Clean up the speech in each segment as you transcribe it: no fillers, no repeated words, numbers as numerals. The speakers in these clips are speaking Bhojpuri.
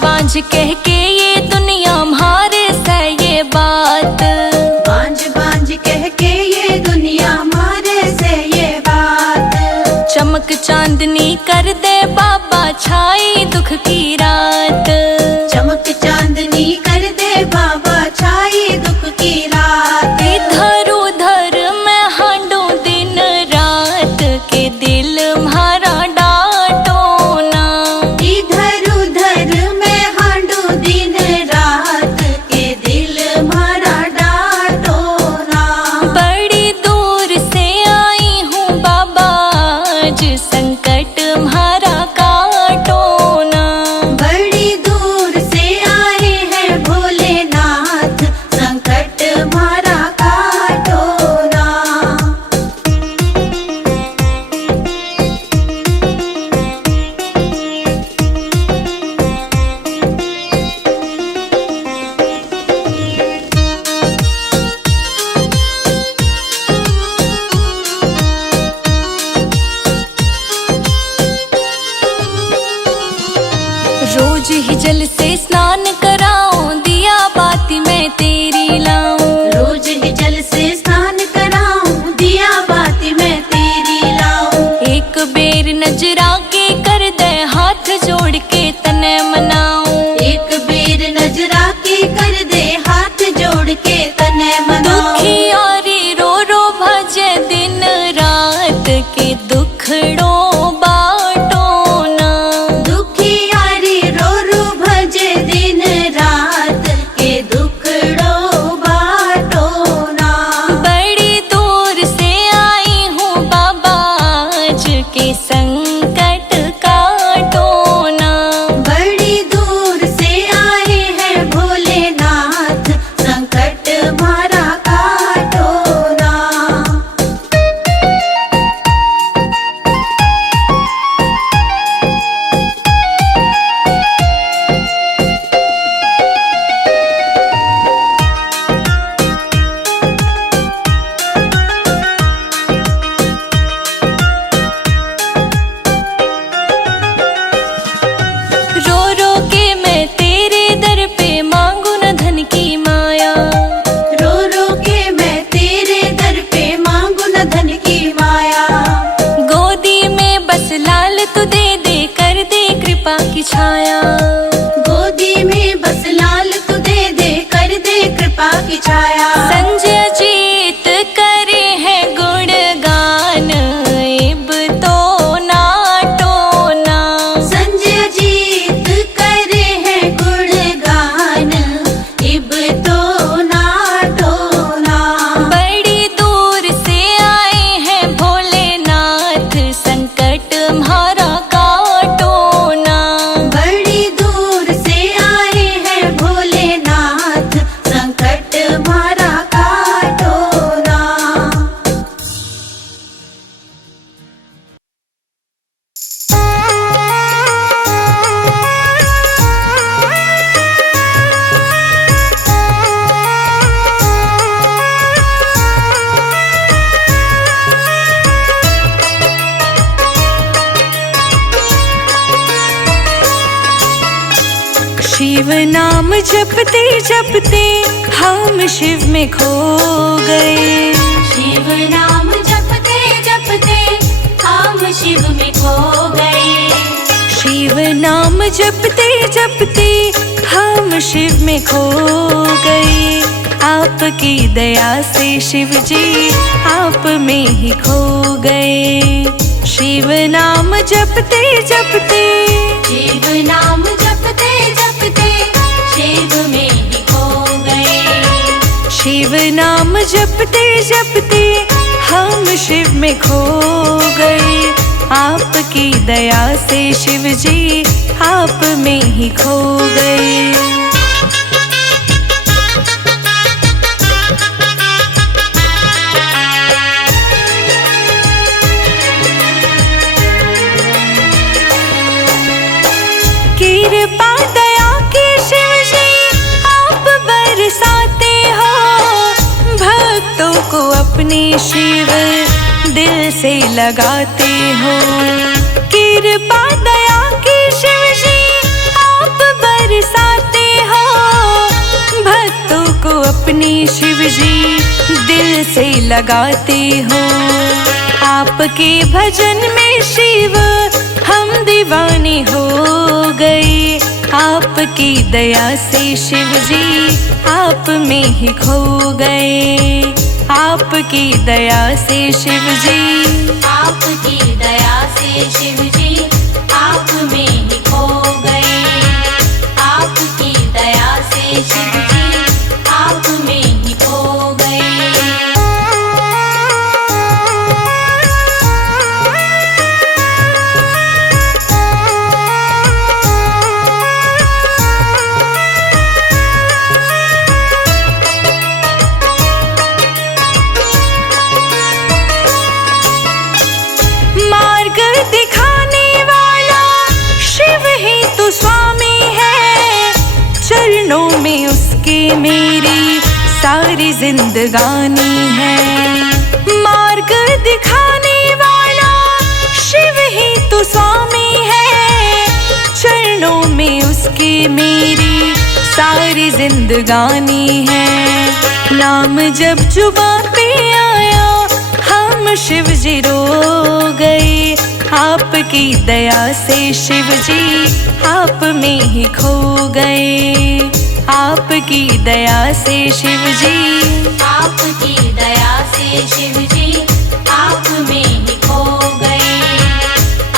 बांझ कह के ये दुनिया म्हारे से ये बात, बांझ बांझ कह के ये दुनिया म्हारे से ये बात। चमक चांदनी कर दे बाबा छाई दुख की रात, चमक चांदनी कर दे बाबा छाई दुख की रात। इधर उधर मैं हांडू दिन रात के दिल म्हारा डांटो ना, इधर उधर मैं हांडू दिन रात के दिल म्हारा डांटो ना। बड़ी दूर से आई हूँ बाबा आज संकट म्हारा काटो ना। बड़ी दूर से आए हैं भोलेनाथ संकट म्हारा काटो ना। रोज ही जल से स्नान कराऊं दिया बाती मैं तेरी लाऊं, रोज ही जल से स्नान कराऊं दिया बाती मैं तेरी लाऊं। एक बेर नजरा के कर दे हाथ जोड़ के तने मनाऊं, एक बेर नजरा के कर दे हाथ जोड़ के तने मनाऊं। दुखियारी रो रो भजे दिन रात के दुखड़ो बाटो ना, दुखियारी रो रो भजे दिन रात के दुखड़ो शिव नाम जपते जपते हम शिव में खो गए। शिव नाम जपते जपते हम शिव में खो गए। शिव नाम जपते जपते हम शिव में खो गए। आपकी दया से शिव जी आप में ही खो गए। शिव नाम जपते जपते, शिव नाम जपते जपते शिव में ही खो गए। शिव नाम जपते जपते हम शिव में खो गए। आपकी दया से शिव जी आप में ही खो गए। कृपा दया की शिव जी आप बरसाते हो। भक्तों को अपने शिव दिल से लगाते हो। कृपा दया की शिव जी आप बरसाते हो। भक्तों को अपने शिव जी दिल से लगाते हो। आपके भजन में शिव हम दीवाने हो गए। आपकी दया से शिव जी आप में ही खो गए। आपकी दया से शिव जी, आपकी दया से शिव जी आप में ही खो गए। आपकी दया से शिव जी आप में ही खो गए। मार्ग दिखाने वाला शिव ही तो स्वामी है। चरणों में उसके मेरी सारी जिंदगानी है। मार्ग दिखाने वाला शिव ही तो स्वामी है। चरणों में उसके मेरी सारी जिंदगानी है। नाम जब जुबां पे आया हम शिव जी रो गए। आपकी दया से शिव जी आप में ही खो गए। आपकी दया से शिव जी, आपकी दया से शिव जी आप में ही खो गए।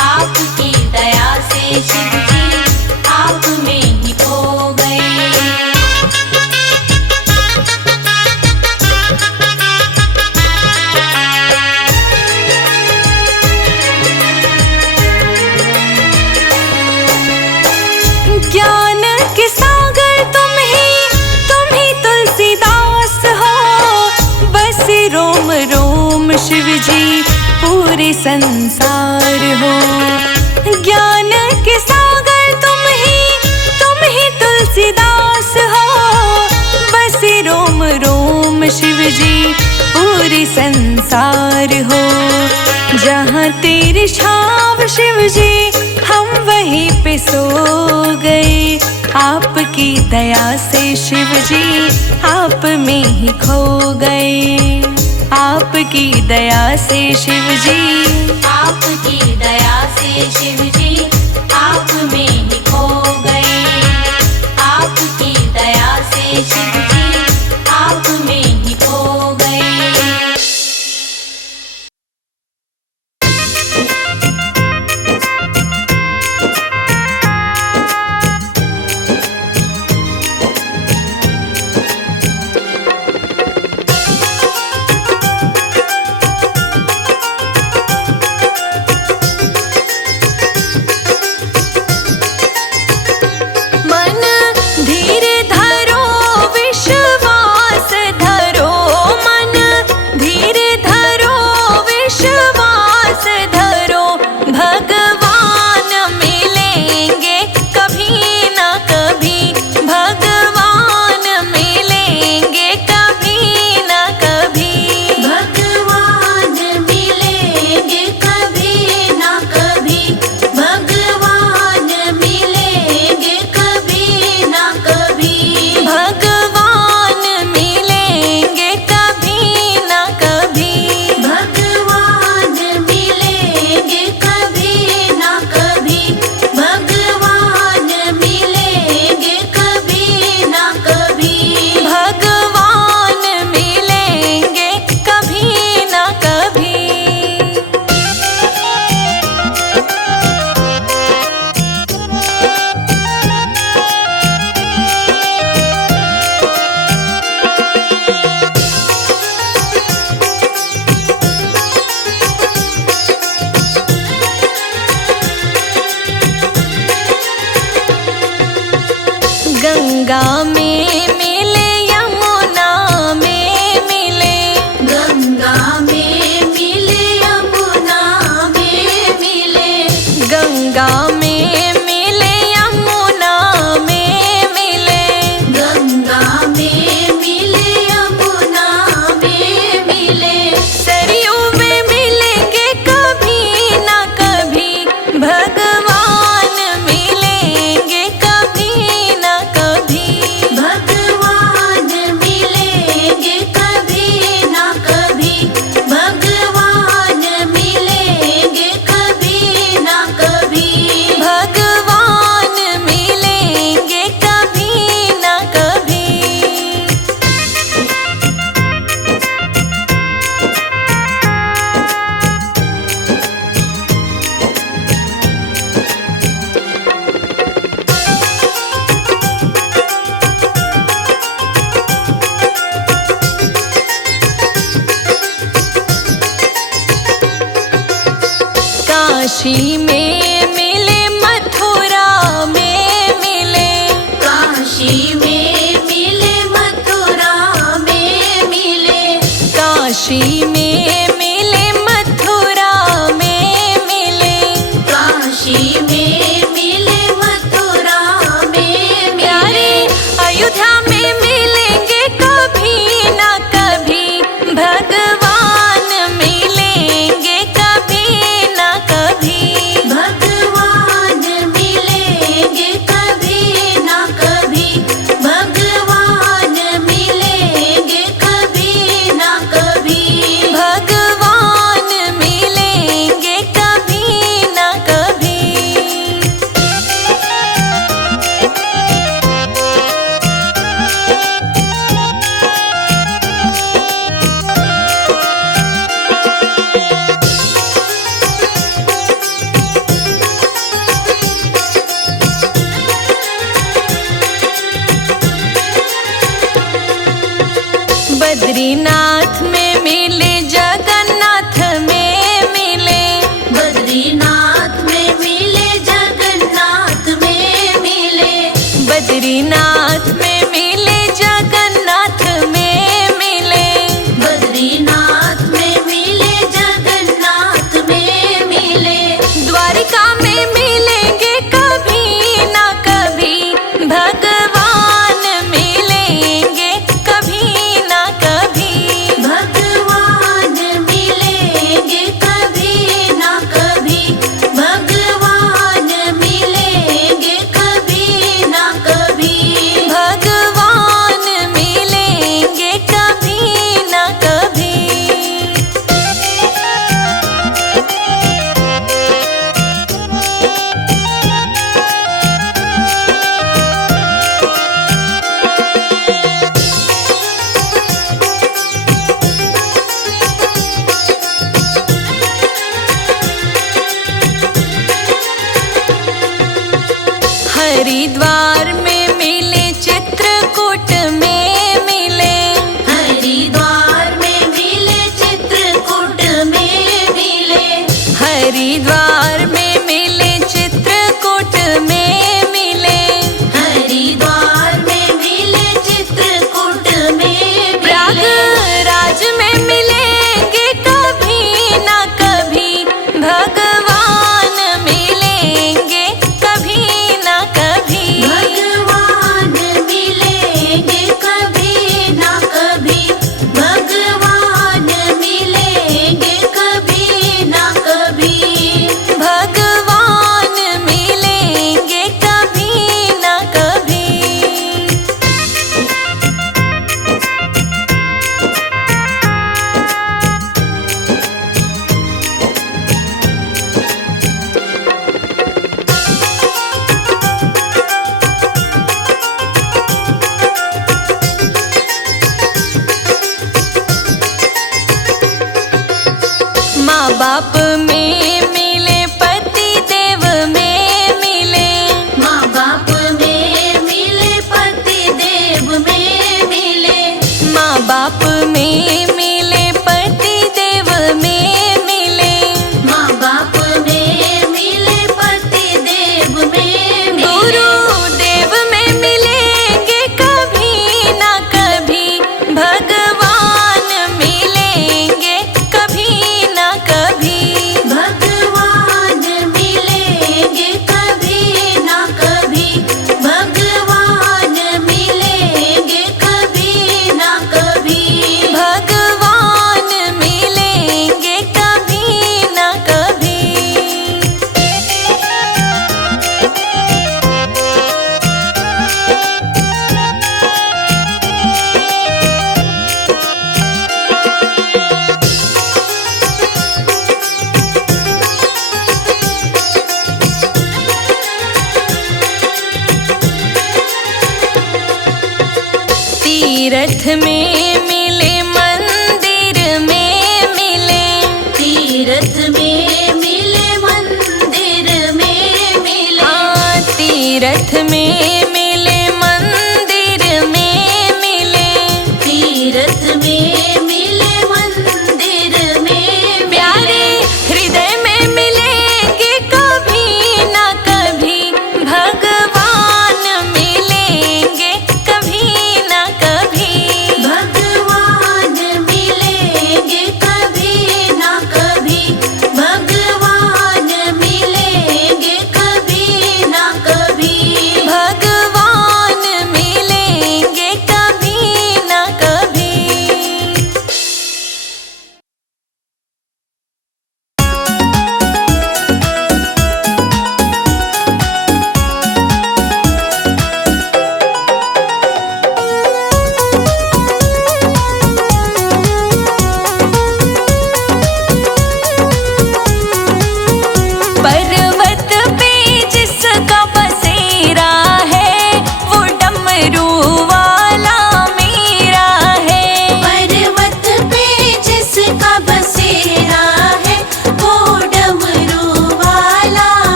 आपकी दया से शिव जी आप में ही खो गए। ज्ञान के सागर तुम ही तुलसीदास हो। बस रोम रोम शिव जी पूरे संसार हो। ज्ञान के सागर तुम ही तुलसीदास हो। बस रोम रोम शिव जी पूरे संसार हो। जहाँ तेरी छाव शिव जी हम वहीं पे सो गए। आपकी दया से शिव जी आप में ही खो गए। आपकी दया से शिव जी, आपकी दया से शिव जी आप में ही खो गए। आपकी दया से शिव जी आप में ही खो गए। गंगा में मिले यमुना में मिले, गंगा में मिले यमुना में मिले, गंगा में मिले यमुना में मिले, गंगा में मिले यमुना में मिले, सरयू में मिलेंगे कभी ना कभी, भगवान मिलेंगे कभी ना कभी, भगवान मिलेंगे कभी ना कभी, भगवान मिलेंगे कभी ना कभी, भगवान मिलेंगे कभी ना कभी। काशी में मिले मथुरा में मिले, काशी में मिले मथुरा में मिले, काशी में मिले मथुरा में मिले, काशी में मिले मथुरा में प्यारे मिले, अयोध्या में मिलेंगे कभी ना कभी, भगवान मिलेंगे कभी ना कभी, भगवान मिलेंगे कभी ना कभी, भगवान मिलेंगे कभी ना कभी, भगवान मिलेंगे कभी ना कभी। बद्रीनाथ में मिले, जगन्नाथ में मिले, बद्रीनाथ में मिले, जगन्नाथ में मिले, बद्रीनाथ में मिले, जगन्नाथ में मिले, बद्रीनाथ में मिले, जगन्नाथ में मिले, द्वारिका में मिलेंगे कभी ना कभी, भगवान मिलेंगे कभी ना कभी, भगवान मिलेंगे कभी ना कभी, भगवान मिलेंगे कभी ना कभी, भगवान मिलेंगे कभी ना कभी। हरिद्वार में मिले, चित्रकूट में मिले, हरिद्वार में मिले, चित्रकूट में मिले, हरिद्वार में मिले, चित्रकूट में मिले, हरिद्वार में मिले, चित्रकूट में मिले, प्रयागराज में मिलेंगे कभी ना कभी, भगवान मिलेंगे कभी ना कभी, तीरथ में मिले मंदिर में मिले, तीरथ में मिले मंदिर में मिले, हाँ तीरथ में मिले मंदिर में मिले, तीरथ में मिले मंदिर में प्यारे हृदय में मिलेंगे कभी ना कभी, भगवान मिलेंगे कभी ना कभी, भगवान मिलेंगे कभी ना कभी, भगवान मिलेंगे कभी ना कभी, भगवान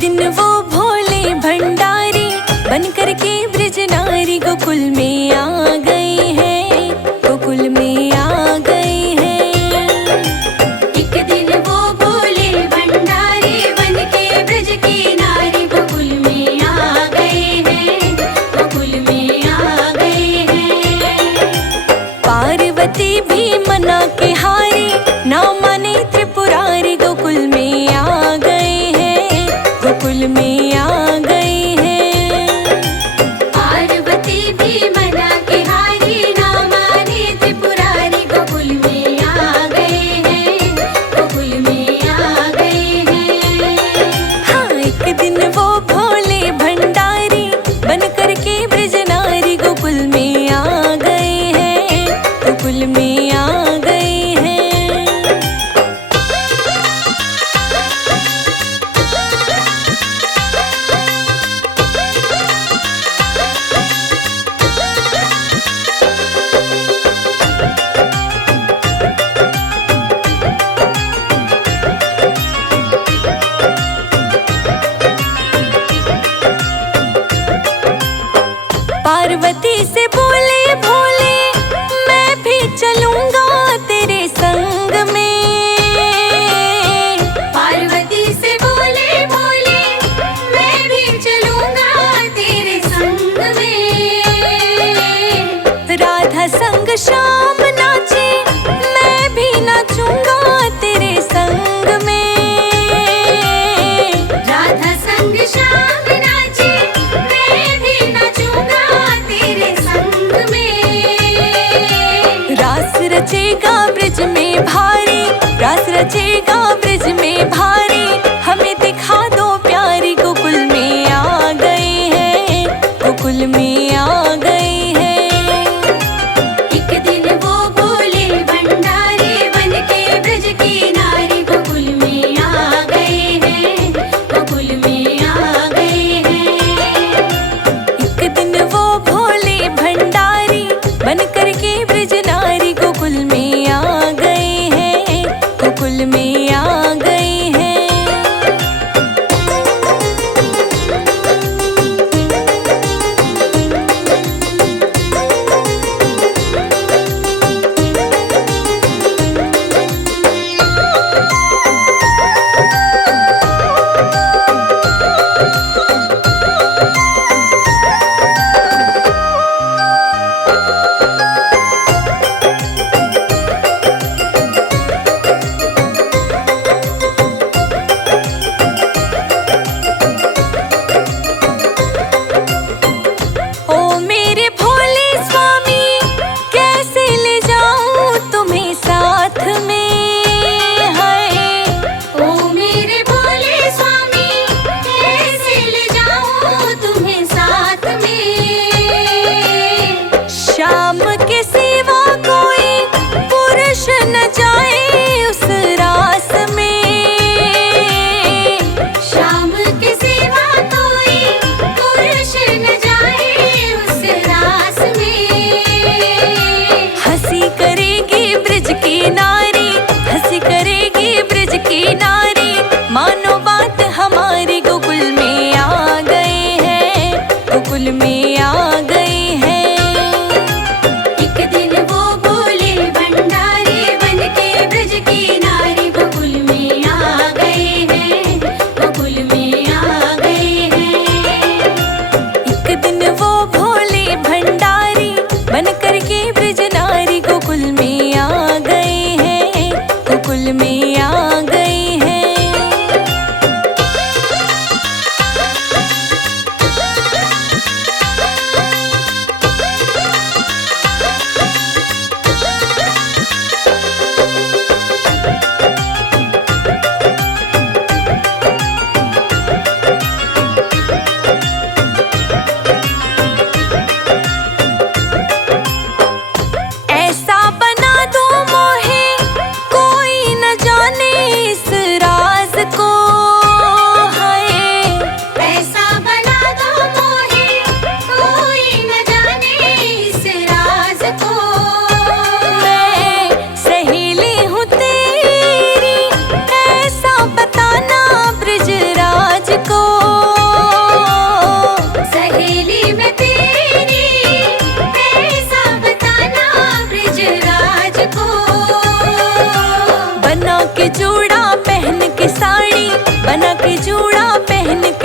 दिन वो भोले भंडारी बन करके ब्रज नारी गोकुल में आ गए हैं, गोकुल में आ गए हैं। एक दिन वो भोले भंडारी बन के ब्रज की नारी गोकुल में आ गए हैं, गोकुल में आ गए हैं। पार्वती भी मना के हारी, ना माने त्रिपुरारी गोकुल में आ गए हैं, गोकुल में आ गए हैं। पार्वती भी मना के हारी, ना माने त्रिपुरारी गोकुल में आ गए हैं, गोकुल में आ गए हैं। हाँ, एक दिन वो भोले भंडारी बन करके ब्रज नारी गोकुल में आ गए हैं, गोकुल में आ गए हैं।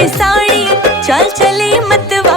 के साड़ी, चाल चली मतवाली।